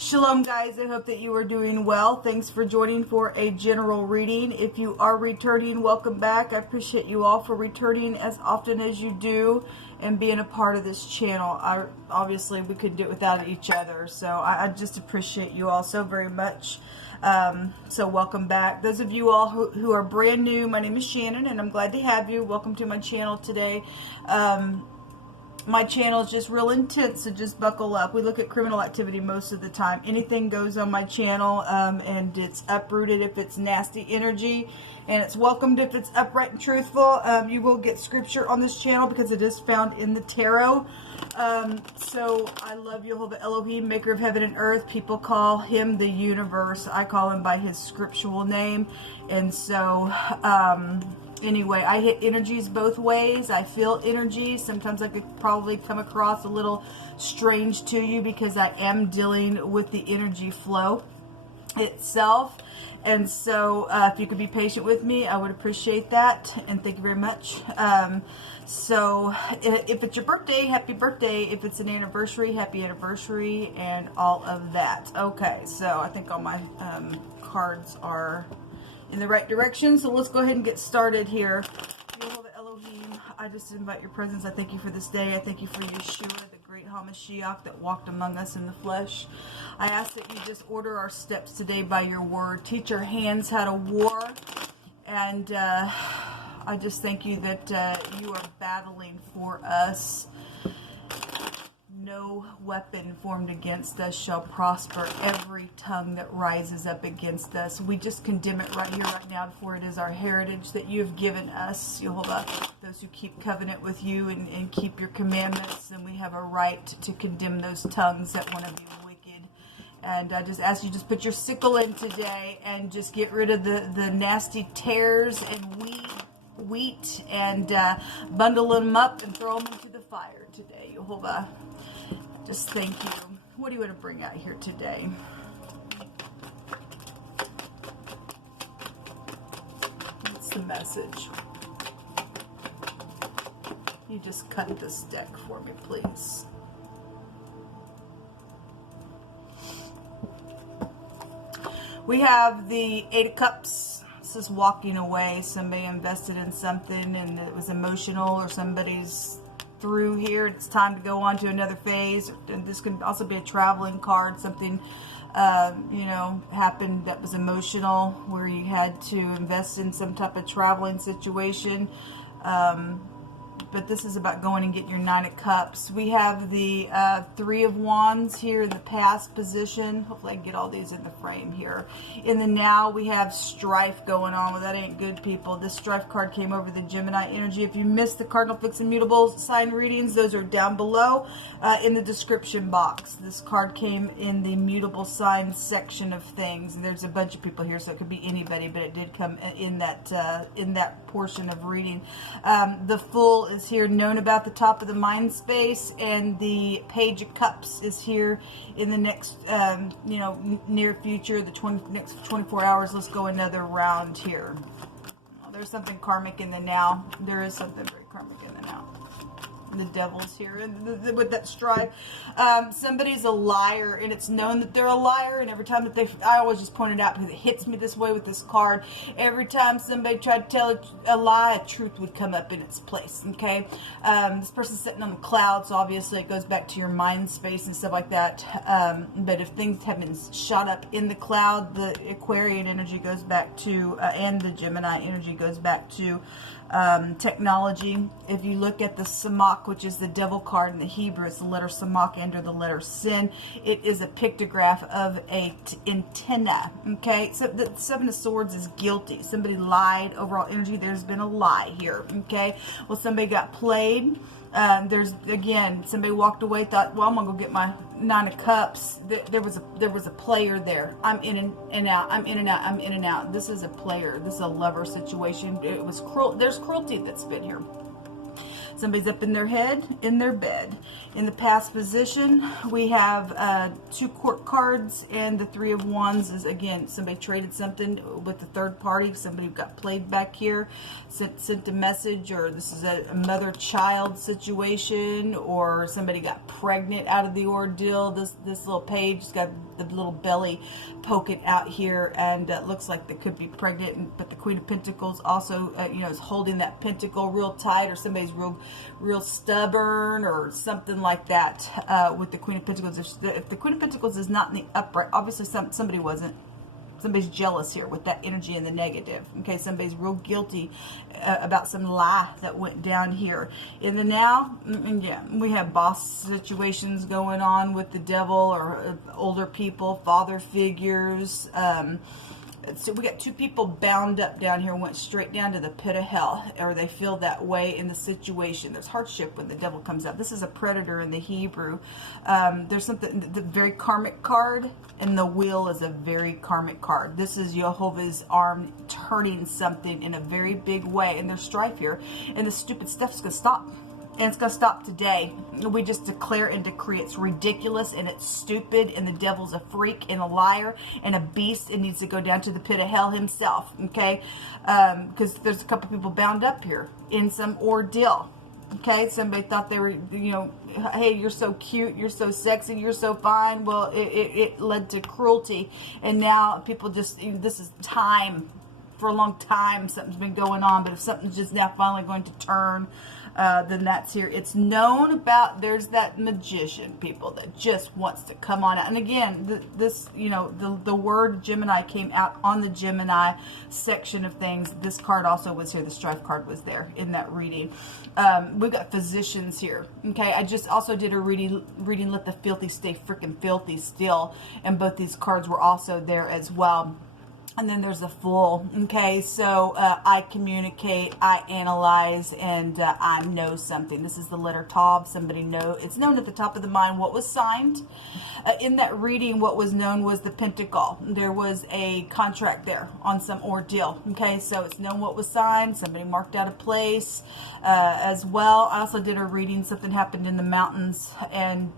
Shalom guys, I hope that you are doing well. Thanks for joining for a general reading. If you are returning, welcome back. I appreciate you all for returning as often as you do and being a part of this channel. Obviously we couldn't do it without each other, so I just appreciate you all so very much. So welcome back. Those of you all who are brand new, my name is Shannon and I'm glad to have you. Welcome to my channel today. My channel is just real intense, so just buckle up. We look at criminal activity most of the time. Anything goes on my channel, and it's uprooted if it's nasty energy, and it's welcomed if it's upright and truthful. You will get scripture on this channel because it is found in the tarot. So I love Jehovah Elohim, maker of heaven and earth. People call him the universe. I call him by his scriptural name. And so, anyway, I hit energies both ways. I feel energies. Sometimes I could probably come across a little strange to you because I am dealing with the energy flow itself. And so if you could be patient with me, I would appreciate that. And thank you very much. So if it's your birthday, happy birthday. If it's an anniversary, happy anniversary, and all of that. Okay, so I think all my cards are in the right direction, so let's go ahead and get started here. Jehovah Elohim, I just invite your presence. I thank you for this day. I thank you for Yeshua, the great HaMashiach that walked among us in the flesh. I ask that you just order our steps today by your word. Teach our hands how to war. And I just thank you that you are battling for us. No weapon formed against us shall prosper. Every tongue that rises up against us, we just condemn it right here, right now, for it is our heritage that you have given us, Jehovah. Those who keep covenant with you and keep your commandments, and we have a right to condemn those tongues that want to be wicked. And I just ask you, just put your sickle in today and just get rid of the nasty tares and wheat and bundle them up and throw them into the fire today, Jehovah. Just thank you. What do you want to bring out here today? What's the message? You just cut this deck for me, please. We have the Eight of Cups. This is walking away. Somebody invested in something and it was emotional, or somebody's through here. It's time to go on to another phase. And this could also be a traveling card. Something you know, happened that was emotional, where you had to invest in some type of traveling situation. But this is about going and getting your Nine of Cups. We have the Three of Wands here in the past position. Hopefully I can get all these in the frame here. In the now, we have strife going on. Well, that ain't good, people. This strife card came over the Gemini energy. If you missed the Cardinal Fixed and Mutable sign readings, those are down below in the description box. This card came in the mutable sign section of things. And there's a bunch of people here, so it could be anybody, but it did come in that portion of reading. The Full is here, known about the top of the mind space, and the Page of Cups is here in the next you know, near future, the next 24 hours. Let's go another round here. Oh, there's something karmic in the now. There is something very karmic in the now. The Devil's here and with that strife. Somebody's a liar, and it's known that they're a liar, and every time that I always just point it out because it hits me this way with this card. Every time somebody tried to tell a lie, a truth would come up in its place. Okay, this person's sitting on the clouds, so obviously it goes back to your mind space and stuff like that. But if things have been shot up in the cloud, the Aquarian energy goes back to and the Gemini energy goes back to technology. If you look at the Samach, which is the devil card in the Hebrew, it's the letter Samach under the letter Sin. It is a pictograph of a antenna. Okay, so the Seven of Swords is guilty. Somebody lied. Overall energy, there's been a lie here. Okay, well, somebody got played. There's, again, somebody walked away, thought, well, I'm gonna go get my Nine of Cups. There was a player there. I'm in and out. I'm in and out. I'm in and out. This is a player. This is a lover situation. It was cruel. There's cruelty that's been here. Somebody's up in their head, in their bed. In the past position, we have 2 court cards, and the 3 of Wands is, again, somebody traded something with the third party. Somebody got played back here, sent a message, or this is a mother-child situation, or somebody got pregnant out of the ordeal. This little page has got the little belly poking out here, and looks like they could be pregnant, but the Queen of Pentacles also, is holding that pentacle real tight, or somebody's real stubborn or something like that with the Queen of Pentacles. If the Queen of Pentacles is not in the upright, obviously somebody wasn't. Somebody's jealous here with that energy in the negative. Okay, somebody's real guilty about some lie that went down here. In the now, yeah, we have boss situations going on with the devil, or older people, father figures. So we got 2 people bound up down here, went straight down to the pit of hell, or they feel that way in the situation. There's hardship when the devil comes out. This is a predator in the Hebrew. There's something, the very karmic card, and the wheel is a very karmic card. This is Jehovah's arm turning something in a very big way, and there's strife here, and the stupid stuff's going to stop. And it's going to stop today. We just declare and decree it's ridiculous and it's stupid, and the devil's a freak and a liar and a beast, and needs to go down to the pit of hell himself. Okay? Because there's a couple people bound up here in some ordeal. Okay? Somebody thought they were, hey, you're so cute, you're so sexy, you're so fine. Well, it led to cruelty. And now people just, this is time. For a long time, something's been going on, but if something's just now finally going to turn, then that's here. It's known about, there's that magician, people, that just wants to come on out. And again, the word Gemini came out on the Gemini section of things. This card also was here. The strife card was there in that reading. We've got physicians here. Okay, I just also did a reading, let the filthy stay freaking filthy still. And both these cards were also there as well. And then there's the Fool. Okay, so I communicate, I analyze, and I know something. This is the letter Tav. Somebody know. It's known at the top of the mind what was signed. In that reading, what was known was the Pentacle. There was a contract there on some ordeal. Okay, so it's known what was signed. Somebody marked out a place as well. I also did a reading. Something happened in the mountains, and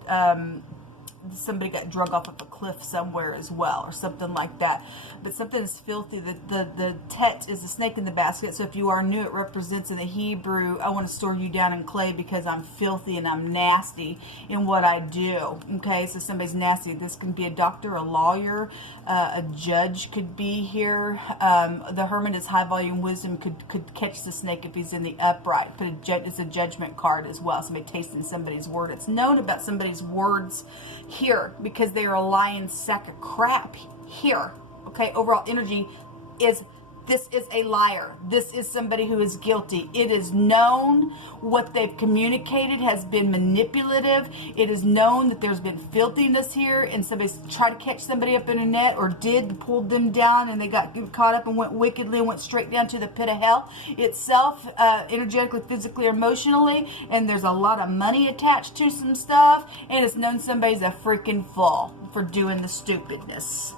somebody got drug off of a cliff somewhere as well, or something like that. But something is filthy. The tet is the snake in the basket. So if you are new, it represents in the Hebrew, I want to store you down in clay because I'm filthy and I'm nasty in what I do. Okay, so somebody's nasty. This can be a doctor, a lawyer, a judge could be here. The Hermit is high volume wisdom, could catch the snake if he's in the upright. But it's a judgment card as well. Somebody tasting somebody's word. It's known about somebody's words here because they are a lying sack of crap here. Okay, overall energy is, this is a liar. This is somebody who is guilty. It is known what they've communicated has been manipulative. It is known that there's been filthiness here, and somebody's tried to catch somebody up in a net, or pulled them down, and they got caught up and went wickedly and went straight down to the pit of hell itself, energetically, physically, emotionally. And there's a lot of money attached to some stuff, and it's known somebody's a freaking fool for doing the stupidness.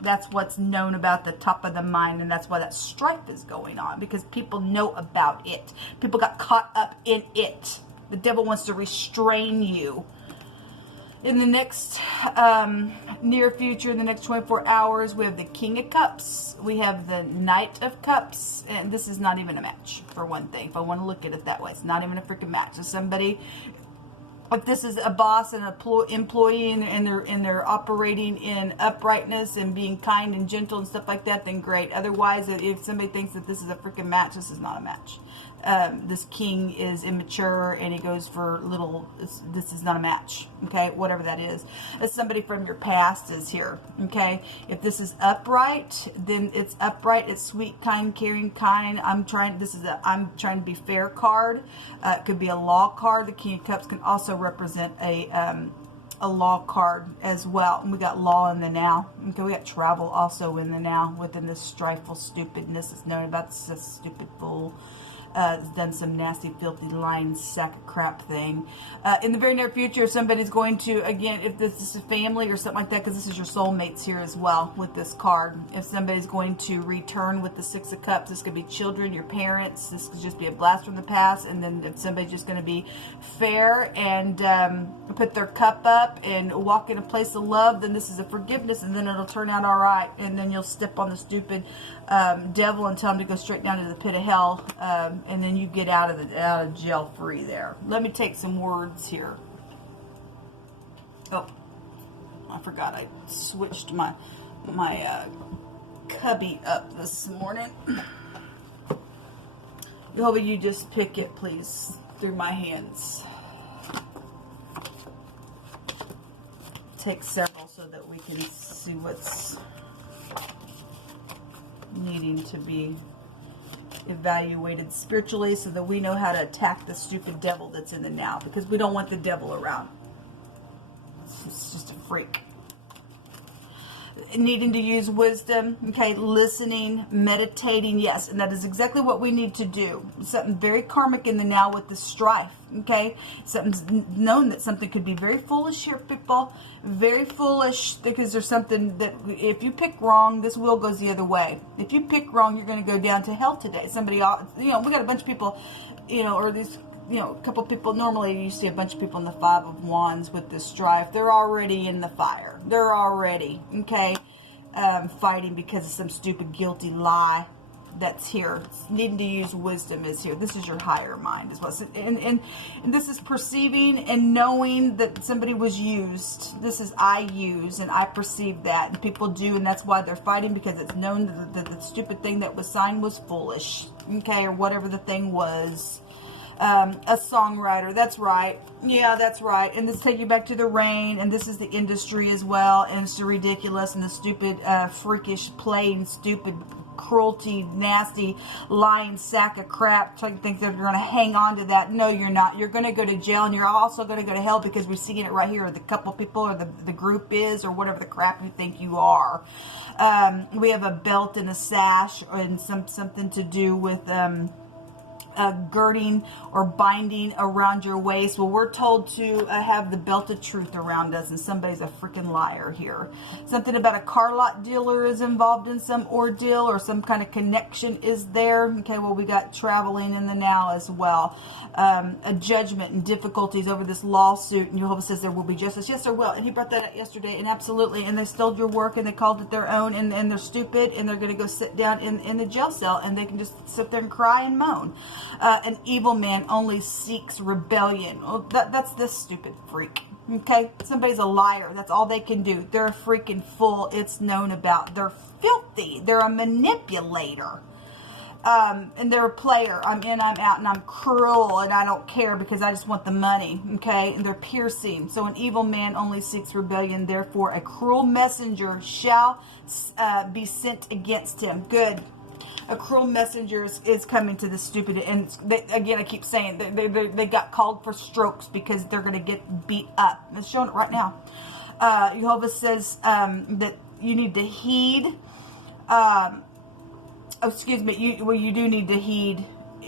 That's what's known about the top of the mind, and that's why that strife is going on, because people know about it. People got caught up in it. The devil wants to restrain you. In the next near future, in the next 24 hours, we have the King of Cups. We have the Knight of Cups, and this is not even a match, for one thing. If I want to look at it that way, it's not even a freaking match. So somebody, if this is a boss and an employee, and they're operating in uprightness and being kind and gentle and stuff like that, then great. Otherwise, if somebody thinks that this is a freaking match, this is not a match. This king is immature and he goes for little. This is not a match. Okay, whatever that is. If somebody from your past is here. Okay, if this is upright, then it's upright. It's sweet, kind, caring, kind. I'm trying to be fair card. It could be a law card. The King of Cups can also represent a law card as well. And we got law in the now. Okay, we got travel also in the now within this strifeful stupidness that's known about. This is a stupid fool. has done some nasty, filthy, lying sack of crap thing. In the very near future, somebody's going to, again, if this is a family or something like that, because this is your soulmates here as well with this card. If somebody's going to return with the Six of Cups, this could be children, your parents. This could just be a blast from the past. And then if somebody's just going to be fair and put their cup up and walk in a place of love, then this is a forgiveness, and then it'll turn out all right. And then you'll step on the stupid devil and tell him to go straight down to the pit of hell, and then you get out of jail free there. Let me take some words here. Oh, I forgot I switched my cubby up this morning. Jehovah, you just pick it, please, through my hands. Take several so that we can see what's needing to be evaluated spiritually, so that we know how to attack the stupid devil that's in the now, because we don't want the devil around. It's just a freak. Needing to use wisdom, okay, listening, meditating, yes, and that is exactly what we need to do. Something very karmic in the now with the strife, okay? Something's known that something could be very foolish here, people. Very foolish, because there's something that if you pick wrong, this wheel goes the other way. If you pick wrong, you're going to go down to hell today. Somebody, we got a bunch of people, or these, a couple people. Normally you see a bunch of people in the Five of Wands with this strife. They're already in the fire. They're already, okay, fighting because of some stupid guilty lie that's here. Needing to use wisdom is here. This is your higher mind as well. And this is perceiving and knowing that somebody was used. This is I use, and I perceive that, and people do, and that's why they're fighting, because it's known that the stupid thing that was signed was foolish, okay, or whatever the thing was. A songwriter, that's right. Yeah, that's right. And this take you back to the rain, and this is the industry as well, and it's ridiculous, and the stupid, freakish, plain, stupid, cruelty, nasty, lying sack of crap, trying to think that you're going to hang on to that. No, you're not. You're going to go to jail, and you're also going to go to hell, because we're seeing it right here, or the couple people, or the group is, or whatever the crap you think you are. We have a belt and a sash, and something to do with girding or binding around your waist. Well, we're told to have the belt of truth around us, and somebody's a freaking liar here. Something about a car lot dealer is involved in some ordeal, or some kind of connection is there. Okay, well, we got traveling in the now as well. A judgment and difficulties over this lawsuit, and Jehovah says there will be justice. Yes, there will. And he brought that up yesterday, and absolutely. And they stole your work, and they called it their own, and they're stupid, and they're going to go sit down in the jail cell, and they can just sit there and cry and moan. An evil man only seeks rebellion. Well, that's this stupid freak. Okay? Somebody's a liar. That's all they can do. They're a freaking fool. It's known about. They're filthy. They're a manipulator. And they're a player. I'm in, I'm out, and I'm cruel, and I don't care because I just want the money. Okay? And they're piercing. So an evil man only seeks rebellion. Therefore, a cruel messenger shall be sent against him. Good. A cruel messenger is coming to this stupid, and again, I keep saying they got called for strokes because they're going to get beat up. It's showing it right now. Jehovah says that you need to heed. You do need to heed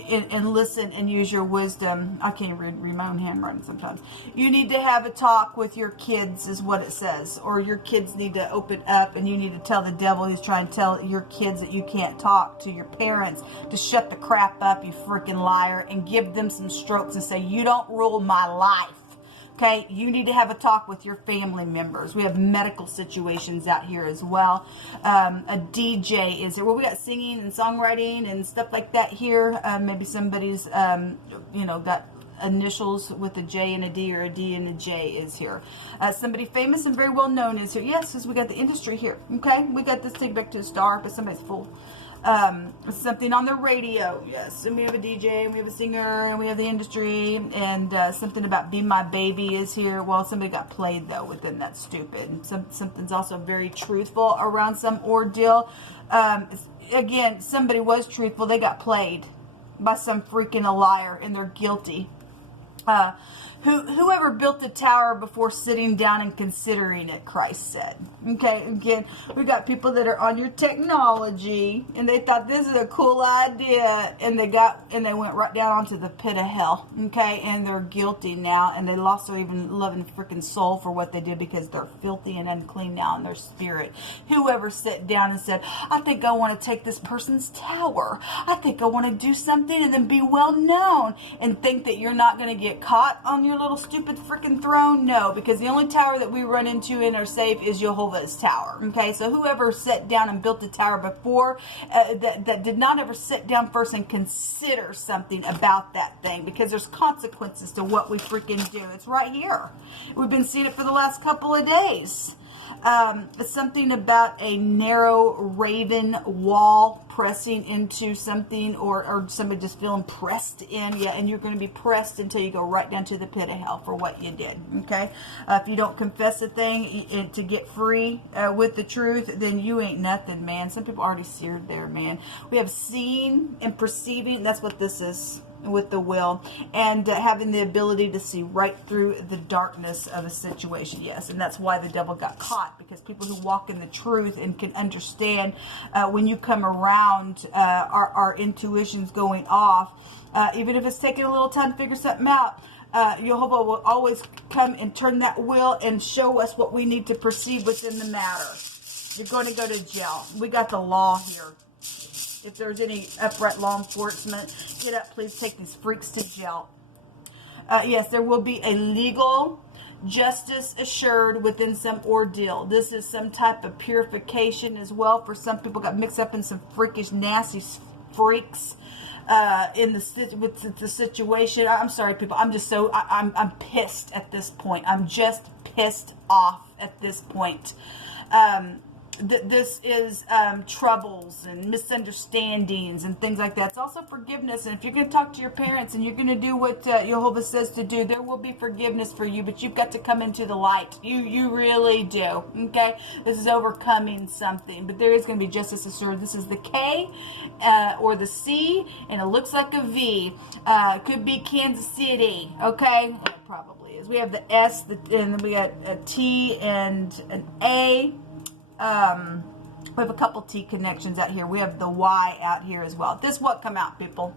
and listen and use your wisdom. I can't read my own handwriting sometimes. You need to have a talk with your kids, is what it says. Or your kids need to open up, and you need to tell the devil who's trying to tell your kids that you can't talk to your parents to shut the crap up, you freaking liar, and give them some strokes and say, you don't rule my life. Okay, you need to have a talk with your family members. We have medical situations out here as well. A DJ is there. Well, we got singing and songwriting and stuff like that here. Maybe somebody's, got initials with a J and a D, or a D and a J is here. Somebody famous and very well known is here. Yes, because we got the industry here. Okay, we got this take back to the star, but somebody's full. Something on the radio, yes, and we have a DJ, and we have a singer, and we have the industry, and something about Be My Baby is here. Well, somebody got played, though, within that stupid. Something's also very truthful around some ordeal. Again, somebody was truthful. They got played by some freaking a liar, and they're guilty. Whoever built the tower before sitting down and considering it, Christ said. Okay, again, we got people that are on your technology, and they thought this is a cool idea, and they went right down onto the pit of hell. Okay, and they're guilty now, and they lost their even loving freaking soul for what they did because they're filthy and unclean now in their spirit. Whoever sat down and said, I think I want to take this person's tower. I think I want to do something and then be well known, and think that you're not going to get caught on your little stupid freaking throne. No, because the only tower that we run into and are safe is YHVH'S tower. Okay, so whoever sat down and built the tower before, that did not ever sit down first and consider something about that thing, because there's consequences to what we freaking do. It's right here. We've been seeing it for the last couple of days. It's something about a narrow raven wall pressing into something, or somebody just feeling pressed in. Yeah, and you're going to be pressed until you go right down to the pit of hell for what you did. Okay, if you don't confess a thing to get free with the truth, then you ain't nothing, man. Some people already seared there, man. We have seeing and perceiving. That's what this is. With the will, and having the ability to see right through the darkness of a situation. Yes, and that's why the devil got caught, because people who walk in the truth and can understand when you come around our intuitions going off, even if it's taking a little time to figure something out, YHVH will always come and turn that wheel and show us what we need to perceive within the matter. You're going to go to jail. We got the law here. If there's any upright law enforcement, get up, please take these freaks to jail. Yes, there will be a legal justice assured within some ordeal. This is some type of purification as well. For some people got mixed up in some freakish, nasty freaks with the situation. I'm sorry, people. I'm just so, I'm pissed at this point. I'm just pissed off at this point. This is troubles and misunderstandings and things like that. It's also forgiveness. And if you're going to talk to your parents and you're going to do what YHVH says to do, there will be forgiveness for you. But you've got to come into the light. You really do. Okay? This is overcoming something. But there is going to be justice assured. This is the K or the C, and it looks like a V. Could be Kansas City. Okay? It probably is. We have the S, and then we got a T and an A. We have a couple T connections out here. We have the Y out here as well. This what come out, people.